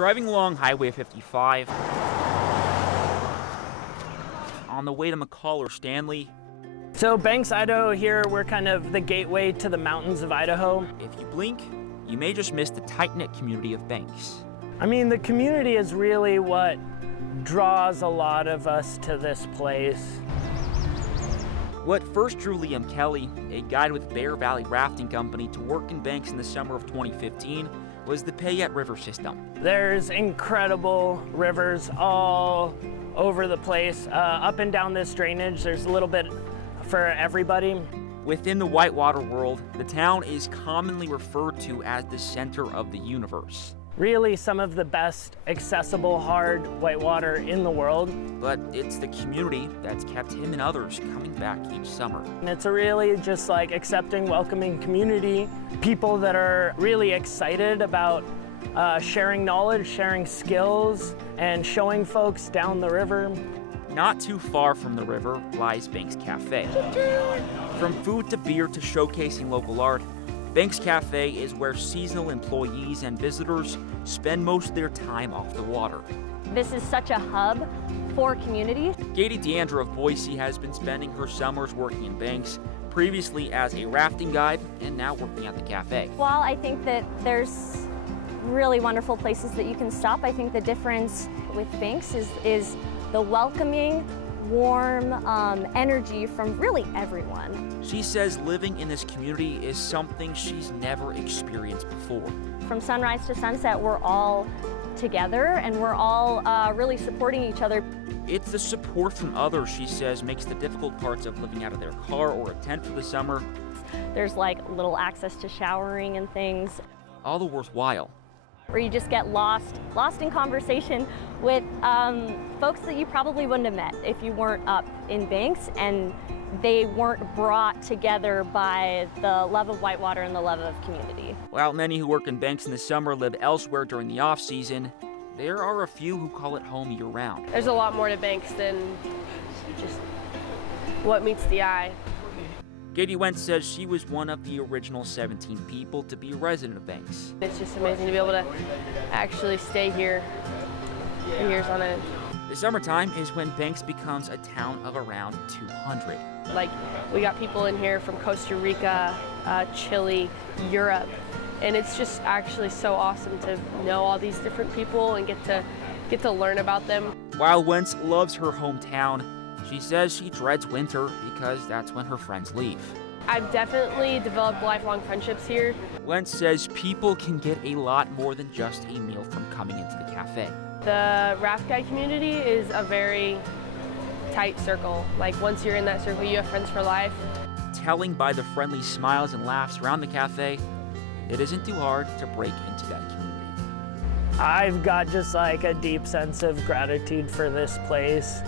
Driving along Highway 55 on the way to McCall or Stanley. So Banks, Idaho here, we're kind of the gateway to the mountains of Idaho. If you blink, you may just miss the tight-knit community of Banks. I mean, the community is really what draws a lot of us to this place. What first drew Liam Kelly, a guide with Bear Valley Rafting Company, to work in Banks in the summer of 2015 was the Payette River system. There's incredible rivers all over the place. Up and down this drainage, there's a little bit for everybody. Within the whitewater world, the town is commonly referred to as the center of the universe. Really some of the best accessible hard whitewater in the world. But it's the community that's kept him and others coming back each summer. And it's a really just like accepting, welcoming community. People that are really excited about sharing knowledge, sharing skills, and showing folks down the river. Not too far from the river lies Banks Cafe. From food to beer to showcasing local art, Banks Cafe is where seasonal employees and visitors spend most of their time off the water. This is such a hub for community. Katie Deandra of Boise has been spending her summers working in Banks, previously as a rafting guide and now working at the cafe. While I think that there's really wonderful places that you can stop, I think the difference with Banks is the welcoming, warm energy from really everyone. She says living in this community is something she's never experienced before. From sunrise to sunset, we're all together and we're all really supporting each other. It's the support from others, she says, makes the difficult parts of living out of their car or a tent for the summer. There's like little access to showering and things. All the worthwhile. Where you just get lost in conversation with folks that you probably wouldn't have met if you weren't up in Banks and they weren't brought together by the love of whitewater and the love of community. While many who work in Banks in the summer live elsewhere during the off-season, there are a few who call it home year-round. There's a lot more to Banks than just what meets the eye. Katie Wentz says she was one of the original 17 people to be a resident of Banks. It's just amazing to be able to actually stay here for years on end. The summertime is when Banks becomes a town of around 200. Like, we got people in here from Costa Rica, Chile, Europe, and it's just actually so awesome to know all these different people and get to learn about them. While Wentz loves her hometown, she says she dreads winter because that's when her friends leave. I've definitely developed lifelong friendships here. Wentz says people can get a lot more than just a meal from coming into the cafe. The raft guide community is a very tight circle. Like, once you're in that circle, you have friends for life. Telling by the friendly smiles and laughs around the cafe, it isn't too hard to break into that community. I've got just like a deep sense of gratitude for this place.